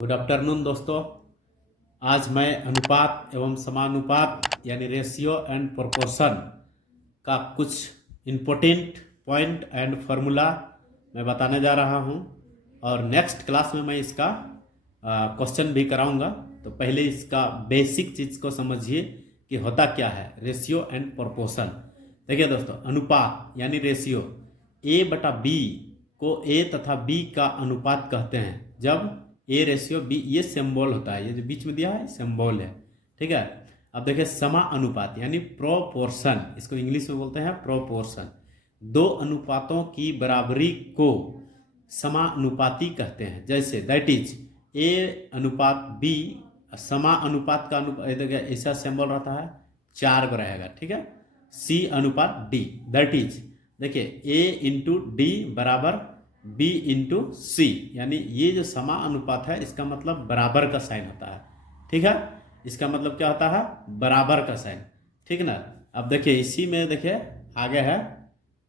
Good afternoon दोस्तों। आज मैं अनुपात एवं समानुपात यानी रेशियो एंड प्रोपोर्शन का कुछ इम्पोर्टेंट पॉइंट एंड फार्मूला मैं बताने जा रहा हूं और नेक्स्ट क्लास में मैं इसका क्वेश्चन भी कराऊंगा। तो पहले इसका बेसिक चीज़ को समझिए कि होता क्या है रेशियो एंड प्रोपोर्शन। देखिए दोस्तों, अनुपात यानी रेशियो ए बटा बी को ए तथा बी का अनुपात कहते हैं। जब ए रेशियो बी, ये सिंबल होता है, ये जो बीच में दिया है सिंबल है, ठीक है। अब देखिए समानुपात यानी प्रोपोर्शन, इसको इंग्लिश में बोलते हैं प्रोपोर्शन। दो अनुपातों की बराबरी को समानुपाती कहते हैं। जैसे दैट इज ए अनुपात बी, समानुपात का अनुपात ऐसा सिंबल रहता है, 4 को रहेगा, ठीक है। सी अनुपात डी, दैट इज देखिए ए इंटू डी बराबर बी इंटू सी, यानी ये जो समानुपात है इसका मतलब बराबर का साइन होता है, ठीक है। इसका मतलब क्या होता है, बराबर का साइन, ठीक ना। अब देखिए इसी में देखिए आगे है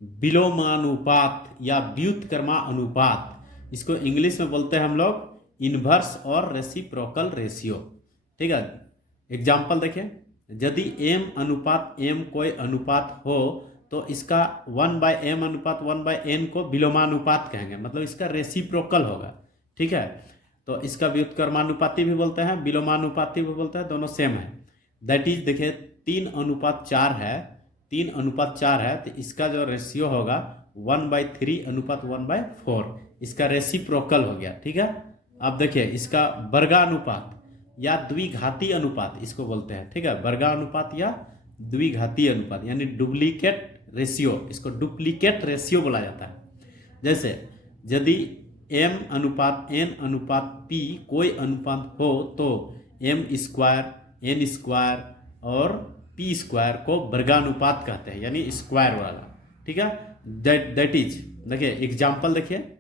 विलोमानुपात या व्युत्क्रमानुपात। इसको इंग्लिश में बोलते हैं हम लोग इनवर्स और रेसिप्रोकल रेशियो, ठीक है। एग्जाम्पल देखिए, यदि m अनुपात m कोई अनुपात हो तो इसका 1/m अनुपात 1/n को विलोमानुपात कहेंगे, मतलब इसका रेसिप्रोकल होगा, ठीक है। तो इसका व्युत्क्रमानुपाती भी बोलते हैं, विलोमानुपाती भी बोलते हैं, दोनों सेम है। दैट इज देखिए 3:4 है, 3:4 है, तो इसका जो रेशियो होगा 1/3 अनुपात 1/4, इसका रेसिप्रोकल हो गया, ठीक है। अब देखिए इसका वर्गानुपात या द्विघाती अनुपात इसको बोलते हैं, ठीक है। वर्गानुपात या द्विघाती अनुपात यानी डुप्लीकेट रेशियो, इसको डुप्लीकेट रेशियो बोला जाता है। जैसे यदि m अनुपात n अनुपात p कोई अनुपात हो तो m स्क्वायर, n स्क्वायर और p स्क्वायर को वर्गानुपात कहते हैं, यानी स्क्वायर वाला, ठीक है। दैट इज देखिए एग्जाम्पल, देखिए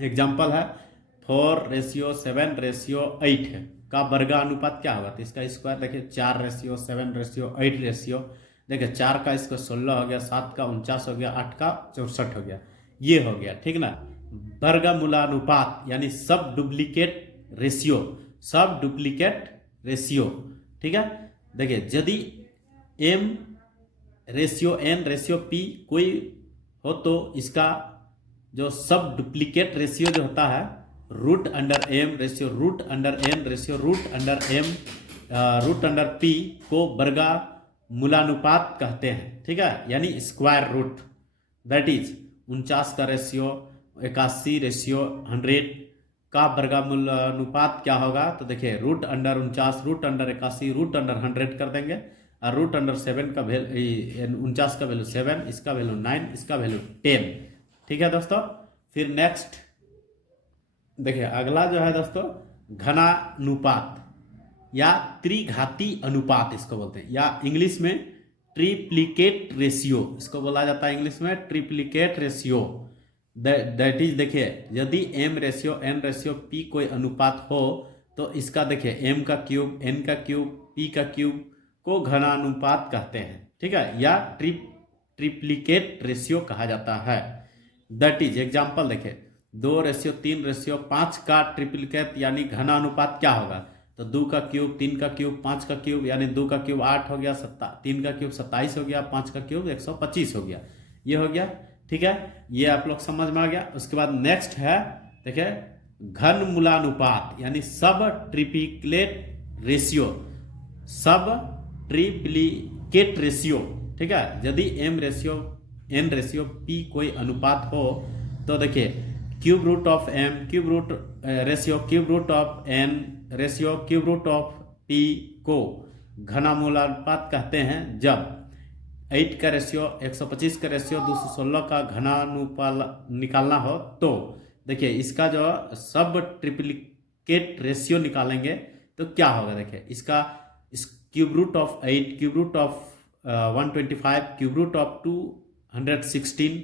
एग्जाम्पल है 4:7:8 है का वर्गानुपात क्या होगा, तो इसका स्क्वायर देखिए 4:7:8 रेशियो। देखिए 4 का इसका 16 हो गया, 7 का 49 हो गया, 8 का 64 हो गया, ये हो गया, ठीक ना। वर्गमूलानुपात यानी सब डुप्लीकेट रेशियो, सब डुप्लीकेट रेशियो, ठीक है। देखिए यदि m ratio n ratio p कोई हो तो इसका जो सब डुप्लीकेट रेशियो जो होता है √m ratio √n ratio √m √p को वर्गमूलानुपात कहते हैं, ठीक है, यानी स्क्वायर रूट। दैट इज 49 का रेशियो 81 रेशियो 100 का वर्गमूलानुपात क्या होगा, तो देखिए √49 √81 √100 कर देंगे और √7 का 49 का वैल्यू 7, इसका वैल्यू 9, इसका वैल्यू 10, ठीक है दोस्तों। फिर नेक्स्ट देखिए अगला जो है दोस्तों घनानुपात या त्रिघाती अनुपात इसको बोलते हैं, या इंग्लिश में ट्रिप्लिकेट रेशियो इसको बोला जाता है, इंग्लिश में ट्रिप्लिकेट रेशियो। दैट इज देखिए यदि m ratio n ratio p कोई अनुपात हो तो इसका देखिए m का क्यूब, n का क्यूब, p का क्यूब को घनानुपात कहते हैं, ठीक है, या ट्रिप्लिकेट रेशियो कहा जाता है। दैट इज एग्जाम्पल देखिए 2:3:5 का ट्रिप्लिकेट यानी घनानुपात क्या होगा, तो 2 का क्यूब, 3 का क्यूब, 5 का क्यूब, यानी 2 का क्यूब 8 हो गया, 3 का क्यूब 27 हो गया, 5 का क्यूब 125 हो गया, ये हो गया, ठीक है। ये आप लोग समझ में आ गया। उसके बाद नेक्स्ट है देखिए घनमूलानुपात यानी सब ट्रिप्लिकेट रेशियो, सब ट्रिप्लिकेट रेशियो, ठीक है। यदि m ratio n ratio p कोई अनुपात हो तो देखिए cube root of m cube root ratio cube root of n ratio cube root of p को घनमूलानुपात कहते हैं। जब 8 का रेशियो 125 का रेशियो 216 का घनानुपात निकालना हो तो देखिए इसका जो सब ट्रिप्लिकेट रेशियो निकालेंगे तो क्या होगा, देखिए इसका cube root of 8 cube root of 125 cube root of 216,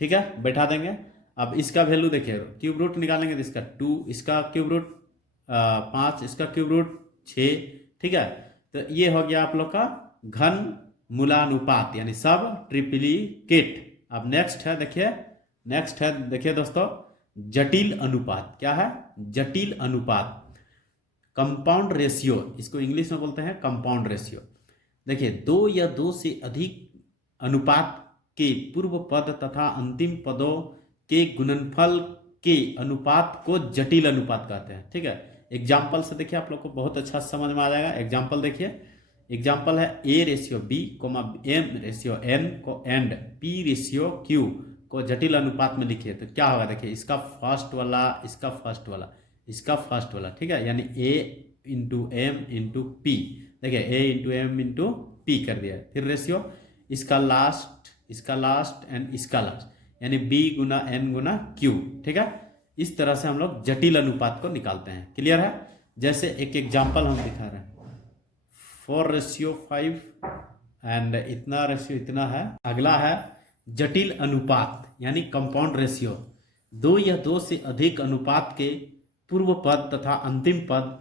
ठीक है, बैठा देंगे। अब इसका वैल्यू देखिए क्यूब रूट निकालेंगे तो इसका 2, इसका क्यूब रूट 5, इसका क्यूब रूट 6, ठीक है। तो ये हो गया आप लोग का घनमूलानुपात यानी सब ट्रिप्लिकेट। अब नेक्स्ट है देखिए दोस्तों जटिल अनुपात। क्या है, जटिल अनुपात। कंपाउंड रेशियो, इसको इंग्लिश में बोलते हैं कंपाउंड रेशियो। देखिए, दो या दो से अधिक अनुपात के पूर्व पद तथा अंतिम पदों के गुणनफल के अनुपात को जटिल अनुपात कहते हैं। ठीक है, एग्जाम्पल से देखिए, आप लोग को बहुत अच्छा समझ में आ जाएगा। एग्जाम्पल देखिए, एग्जाम्पल है A ratio B comma M ratio N को एंड पी रेशियो क्यू को जटिल अनुपात में लिखिए तो क्या होगा। देखिए, इसका फर्स्ट वाला, इसका फर्स्ट वाला, इसका फर्स्ट वाला, ठीक है, यानी ए इंटू एम इंटू पी। देखिए, ए इंटू एम इंटू पी कर दिया। फिर रेशियो इसका लास्ट, इसका लास्ट एंड इसका लास्ट, यानी बी गुना एन गुना क्यू। ठीक है, इस तरह से हम लोग जटिल अनुपात को निकालते हैं। क्लियर है? जैसे एक एग्जाम्पल हम दिखा रहे हैं, 4:5 एंड इतना रेशियो इतना है। अगला है जटिल अनुपात यानी कंपाउंड रेशियो। दो या दो से अधिक अनुपात के पूर्व पद तथा अंतिम पद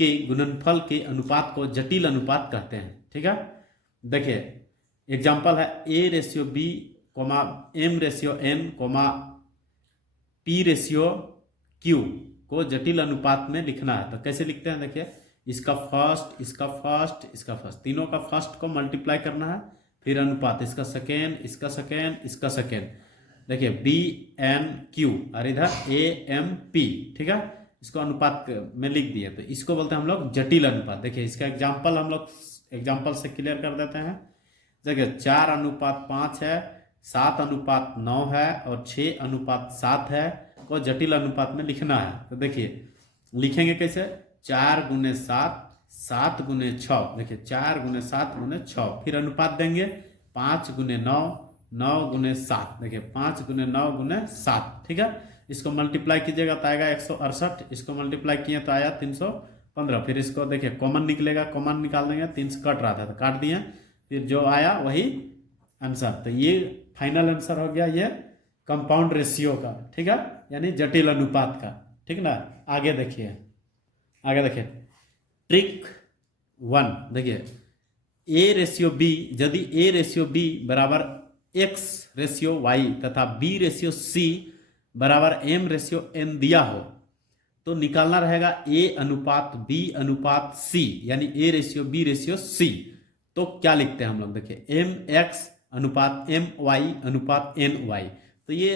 के गुणनफल के अनुपात को जटिल अनुपात कहते हैं। ठीक है, देखिए एग्जाम्पल है A ratio B comma M ratio N comma P ratio Q को जटिल अनुपात में लिखना है। तो कैसे लिखते हैं? देखिए, इसका फर्स्ट, इसका फर्स्ट, इसका फर्स्ट, तीनों का फर्स्ट को मल्टीप्लाई करना है, फिर अनुपात, इसका सेकेंड, इसका सेकेंड, इसका सेकेंड। देखिए, बी एन क्यू और इधर ए एम पी। ठीक है, इसको अनुपात में लिख दिए तो इसको बोलते हैं हम लोग जटिल अनुपात। देखिए, इसका एग्जाम्पल हम लोग एग्जाम्पल से क्लियर कर देते हैं। देखिए, 4:5 है, 7:9 है और 6:7 है को जटिल अनुपात में लिखना है। तो देखिए, लिखेंगे कैसे? 4 × 7, 7 × 6। देखिए, 4 × 7 × 6, फिर अनुपात देंगे 5 × 9, 9 × 7। देखिए, 5 × 9 × 7। ठीक है, इसको मल्टीप्लाई कीजिएगा तो आएगा 168, इसको मल्टीप्लाई किए तो आया 315। फिर इसको देखिए कॉमन निकलेगा, कॉमन निकाल देंगे, 3 से कट रहा था तो काट दिए, फिर जो आया वही आंसर। तो ये फाइनल आंसर हो गया ये कंपाउंड रेशियो का। ठीक है, यानी जटिल अनुपात का। ठीक ना, आगे देखिए, आगे देखिए ट्रिक 1। देखिए, ए रेशियो बी, यदि ए रेशियो बी बराबर एक्स रेशियो वाई तथा बी रेशियो सी बराबर एम रेशियो एन दिया हो तो निकालना रहेगा ए अनुपात बी अनुपात सी, यानी A ratio B ratio C. तो क्या लिखते हैं हम लोग? देखिए, एम एक्स अनुपात एम वाई अनुपात एन वाई। तो ये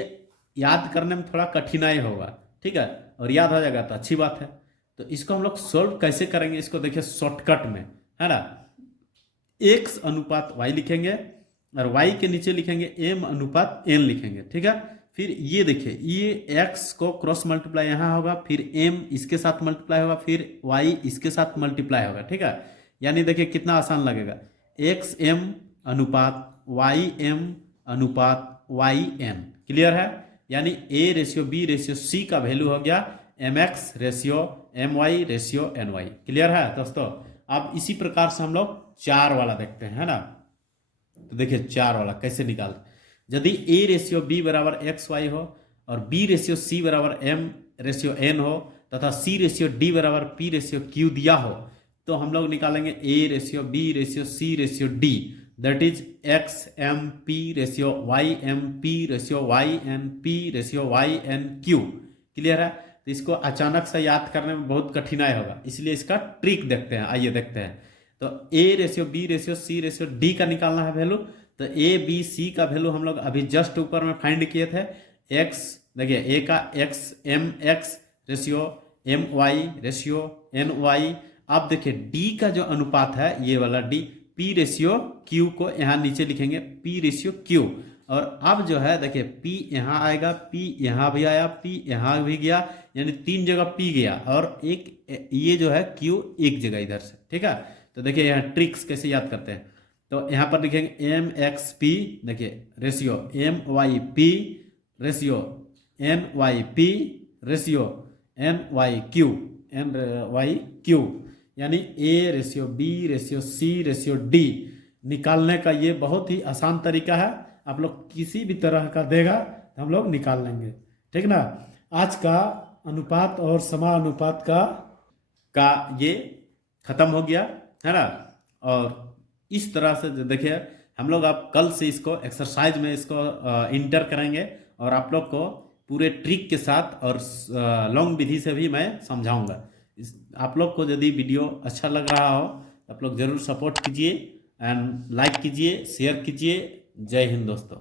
याद करने में थोड़ा कठिनाई होगा। ठीक है, और याद हो जाएगा तो अच्छी बात है। तो इसको हम लोग सोल्व कैसे करेंगे? इसको देखिए शॉर्टकट में, है ना, एक्स अनुपात वाई लिखेंगे और वाई के नीचे लिखेंगे एम अनुपात एन लिखेंगे। ठीक है, फिर ये देखिए, ये एक्स को क्रॉस मल्टीप्लाई यहाँ होगा, फिर एम इसके साथ मल्टीप्लाई होगा, फिर वाई इसके साथ मल्टीप्लाई होगा। ठीक है, यानी देखिए कितना आसान लगेगा, एक्स एम अनुपात वाई एम अनुपात वाई एन। क्लियर है? यानी A ratio B ratio C का वैल्यू हो गया M X ratio M Y ratio N Y. Clear है दोस्तों? अब इसी प्रकार से हम लोग 4 वाला देखते हैं, है ना। तो देखिए 4 वाला कैसे निकालते। यदि ए रेशियो बी बराबर एक्स वाई हो और बी रेशियो सी बराबर एम रेशियो एन हो तथा सी रेशियो डी बराबर पी रेशियो क्यू दिया हो तो हम लोग निकालेंगे A ratio B ratio C ratio D, that is X M P ratio Y M P ratio Y N P ratio Y N Q. Clear है? तो इसको अचानक से याद करने में बहुत कठिनाई होगा, इसलिए इसका ट्रिक देखते हैं। आइए देखते हैं। तो A ratio B ratio C ratio D का निकालना है वैल्यू। तो ए बी सी का वैल्यू हम लोग अभी जस्ट ऊपर में फाइंड किए थे। एक्स, देखिए ए का X M X ratio M Y ratio N Y. अब देखिए डी का जो अनुपात है ये वाला डी, पी रेशियो क्यू को यहाँ नीचे लिखेंगे पी रेशियो क्यू। और अब जो है देखिए पी यहाँ आएगा, पी यहाँ भी आया, पी यहाँ भी गया, यानी 3 जगह पी गया और एक ये जो है क्यू एक जगह इधर से। ठीक है, तो देखिए यहाँ ट्रिक्स कैसे याद करते हैं। तो यहाँ पर लिखेंगे एम एक्स पी, देखिए ratio M Y P ratio N Y P ratio N Y Q, N Y Q, यानी A ratio B ratio C ratio D निकालने का ये बहुत ही आसान तरीका है। आप लोग किसी भी तरह का देगा तो हम लोग निकाल लेंगे। ठीक ना, आज का अनुपात और समानुपात का ये खत्म हो गया, है ना। और इस तरह से देखिए हम लोग आप कल से इसको एक्सरसाइज में इसको इंटर करेंगे और आप लोग को पूरे ट्रिक के साथ और लॉन्ग विधि से भी मैं समझाऊंगा। आप लोग को यदि वीडियो अच्छा लग रहा हो तो आप लोग ज़रूर सपोर्ट कीजिए एंड लाइक कीजिए, शेयर कीजिए। जय हिंद दोस्तों।